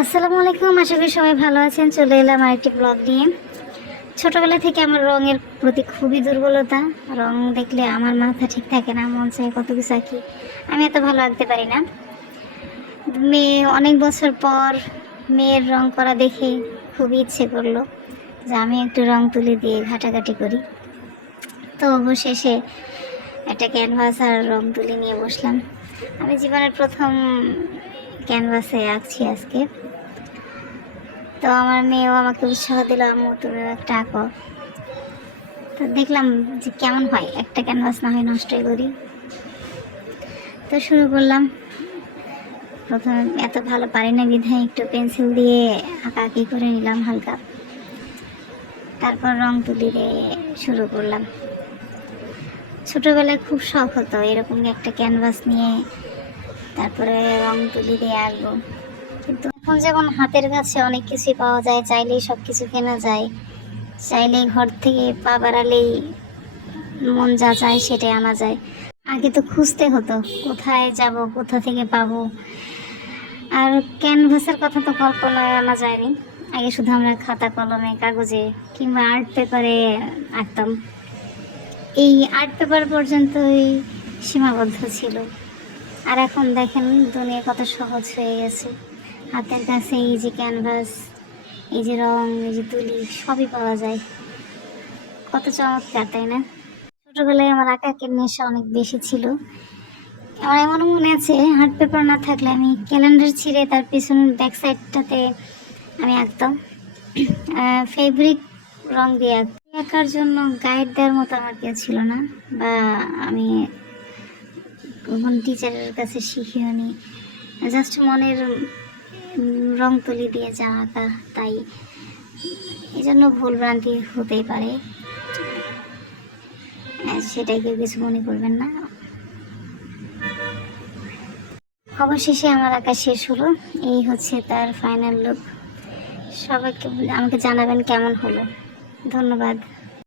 আসসালামু আলাইকুম, আশা করি সবাই ভালো আছেন। চলে এলাম আরেকটি ব্লগ নিয়ে। ছোটবেলা থেকে আমার রঙের প্রতি খুবই দুর্বলতা। রং দেখলে আমার মাথা ঠিক থাকে না, মন চায় কত কিছু আঁকি। আমি এত ভালো আঁকতে পারি না। মেয়ে অনেক বছর পর মেয়ের রং করা দেখে খুবই ইচ্ছে করলো যে আমি একটু রং তুলি দিয়ে ঘাটাঘাটি করি। তো অবশেষে একটা ক্যানভাস আর রং তুলি নিয়ে বসলাম। আমি জীবনের প্রথম ক্যানভাসে আঁকছি আজকে। তো আমার মেয়েও আমাকে উৎসাহ দিল, আম্মু তুমিও একটা আঁকো। তো দেখলাম যে কেমন হয়, একটা ক্যানভাস না হয় নষ্টই করি। তো শুরু করলাম। প্রথমে এত ভালো পারি না বিধায় একটু পেন্সিল দিয়ে আঁকাআঁকি করে নিলাম হালকা। তারপর রং তুলি দিয়ে শুরু করলাম। ছোটোবেলায় খুব শখ হতো এরকম একটা ক্যানভাস নিয়ে তারপরে রং তুলি দিয়ে আঁকবো, কিন্তু এখন যেমন হাতের কাছে অনেক কিছুই পাওয়া যায়, চাইলেই সব কিছু কেনা যায়, চাইলেই ঘর থেকে পা বাড়ালেই মন যা চায় সেটাই আনা যায়। আগে তো খুঁজতে হতো কোথায় যাব, কোথা থেকে পাবো। আর ক্যানভাসের কথা তো কল্পনায় আনা যায়নি। আগে শুধু আমরা খাতা কলমে কাগজে কিংবা আর্ট পেপারে আঁকতাম। এই আর্ট পেপার পর্যন্তই সীমাবদ্ধ ছিল। আর এখন দেখেন দুনিয়া কত সহজ হয়ে গেছে। হাতের কাছে এই যে ক্যানভাস, এই যে রং, এই যে তুলি, সবই পাওয়া যায়। কত চমৎকার, তাই না? ছোটবেলায় আমার আঁকাআঁকির নেশা অনেক বেশি ছিল। আমার এমনও মনে আছে, আর্ট পেপার না থাকলে আমি ক্যালেন্ডার ছিঁড়ে তার পিছনের ব্যাক সাইডটাতে আমি আঁকতাম। ফেব্রিক রং দিয়ে আঁকার জন্য গাইড দেওয়ার মতো আমার কেউ ছিল না, বা আমি কখন টিচারের কাছে শিখিও নি। জাস্ট মনের রং তুলি দিয়ে যা আঁকা তাই। এই জন্য ভুল ভ্রান্তি হতেই পারে, সেটাই কেউ কিছু মনে করবেন না। অবশেষে আমার আঁকা শেষ হলো। এই হচ্ছে তার ফাইনাল লুক। সবাইকে আমাকে জানাবেন কেমন হলো। ধন্যবাদ।